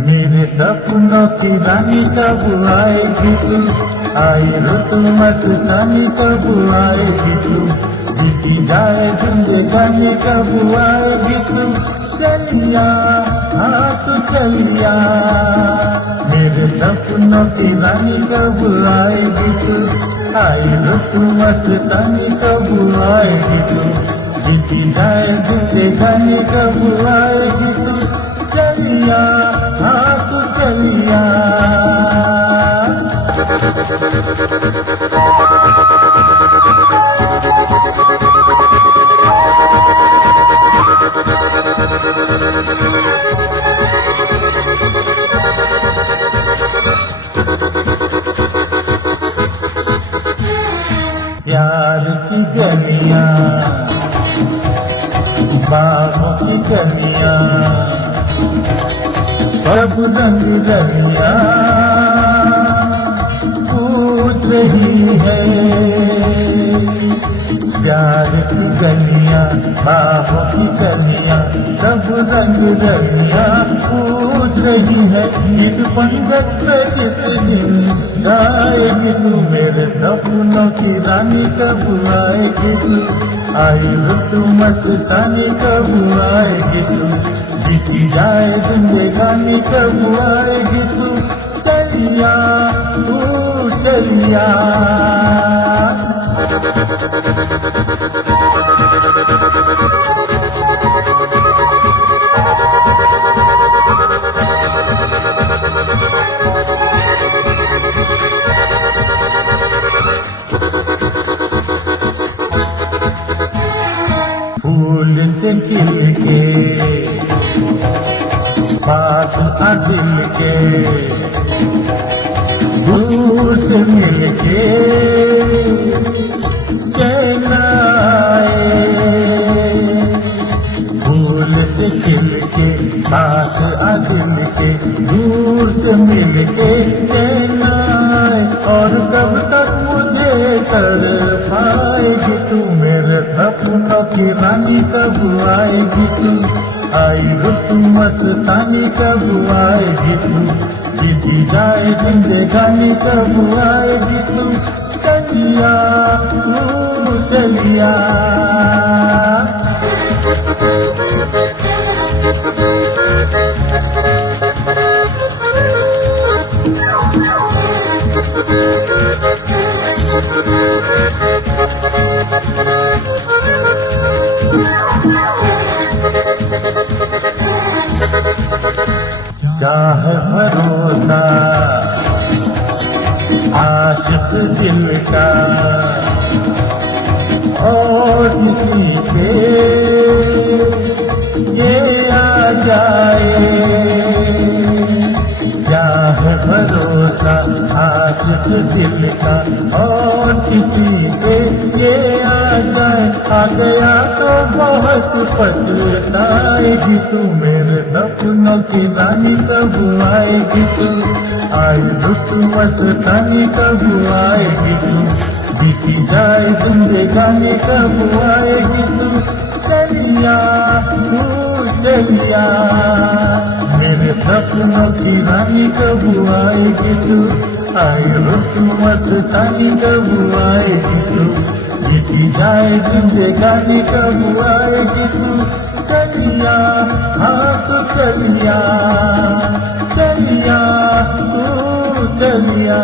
मेरे सपनों की रानी कब आएगी तू, आई रुत मस्तानी कब आएगी तू, बीती जाए जिंदगानी कब आएगी तू, चलिया हाँ तू चलिया। मेरे सपनों की रानी कब आएगी तू, आई रुत मस्तानी कब आएगी तू, बीती जाए जिंदगानी कब आएगी तू, चलिया हाँ तू चलिया। प्यार की गलियां बाहों की गलियां सब रंग रलियां पूछ रही है। प्यार की गलियां बाहों की गलियां सब रंग रलियां पूछ रही है। एक पंगत पे किस दिन आएगी तू, मेरे सपनों की रानी कब आएगी तू, आई रुत मस्तानी कब आएगी तू, बीती जाए जिंदगानी कब आएगी तू, चलिया तू चलिया। फूल से खिल के पास आ दिल के, दूर से मिल के चैन आए। फूल से खिल के पास आ दिल के, दूर से मिल के चैन आए। और कब तक मुझे कर पाएगी तू, मेरे सपनों की रानी कब आएगी तू, आई रुत मस्तानी कब आएगी तू, बीती जाए जिंदगानी कब आएगी तू, चलिया तू चलिया। क्या है भरोसा आशिक दिल का और किसी पे ये आ जाए। क्या है भरोसा आशिक दिल का और किसी पे ये आ जाए। आ गया तो बहुत पछताएगी तू, मेरे सपनों की रानी कब आएगी तू, आई रुत मस्तानी कब आएगी तू, बीती जाए जिंदगानी कब आएगी तू, चलिया तू चलिया। मेरे सपनों की रानी कब आएगी तू, आई रुत मस्तानी कब आएगी तू, बीती जाए जिंदगानी कब आएगी तू, चलिया हाँ तू चलिया, चलिया तू चलिया।